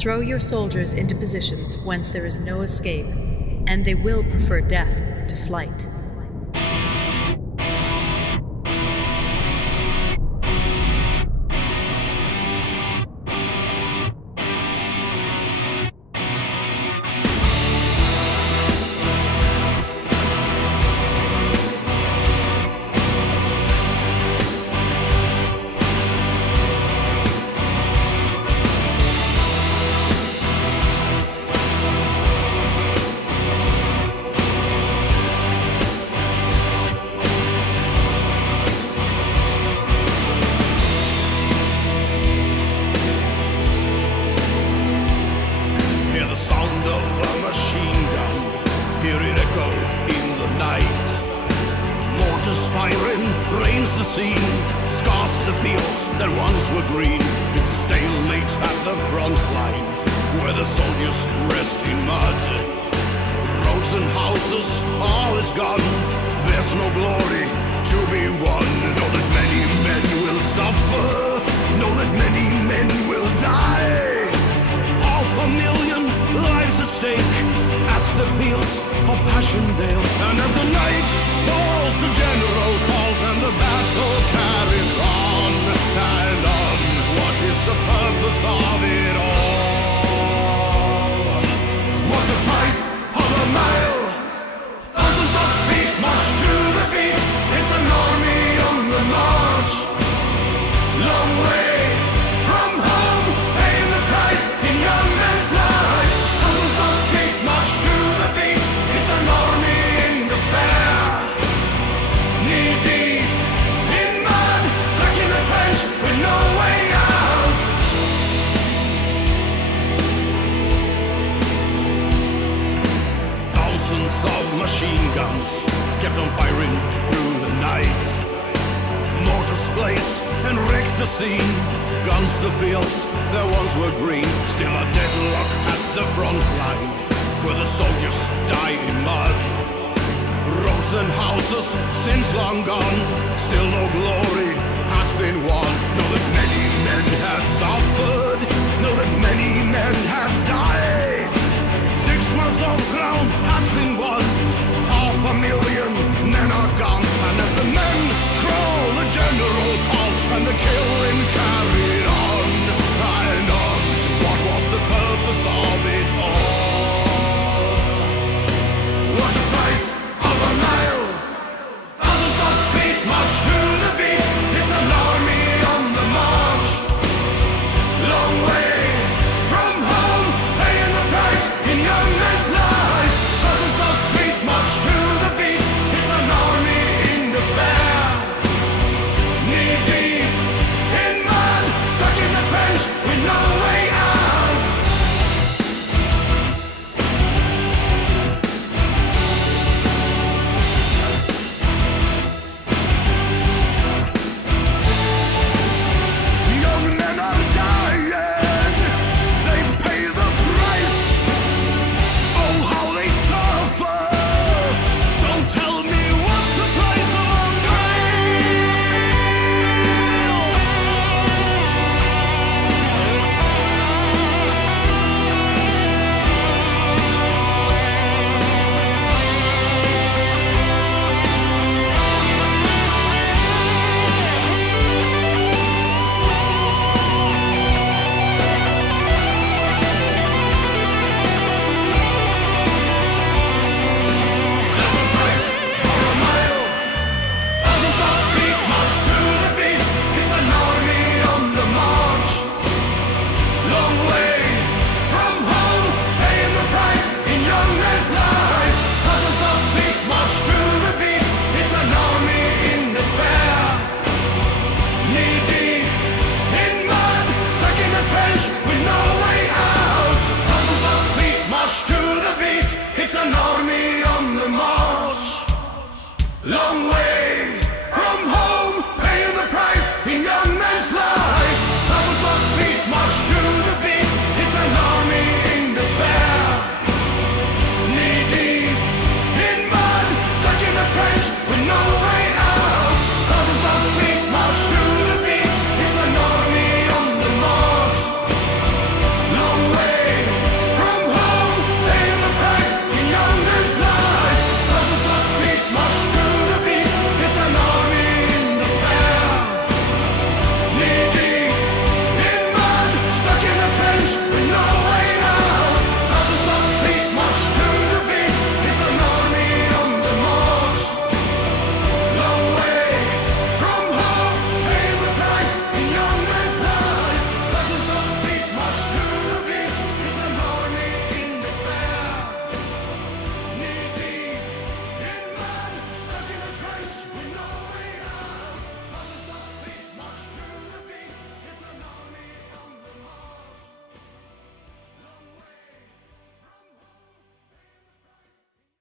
Throw your soldiers into positions whence there is no escape, and they will prefer death to flight. Firing rains the scene, scars the fields that once were green. It's a stalemate at the front line, where the soldiers rest in mud. Roads and houses, all is gone. There's no glory to be won. Know that many men will suffer, know that many men will die. 500,000 lives at stake, as the fields of Passchendaele. And as the night falls, the general calls, and the battle carries on and on. What is the purpose of it all? What's the price of a mile? Thousands of feet march to the beat. It's an army on the march. Long way from home, paying the price in young men's lives. Thousands of feet march to the beat. It's an army in despair. Knee deep in mud, stuck in a trench with no way out. Thousands of machine guns kept on firing through the night. Mortars placed and wrecked the scene. Guns the fields that once were green. Still a deadlock at the front line, where the soldiers die in mud. Roads and houses since long gone, still no glory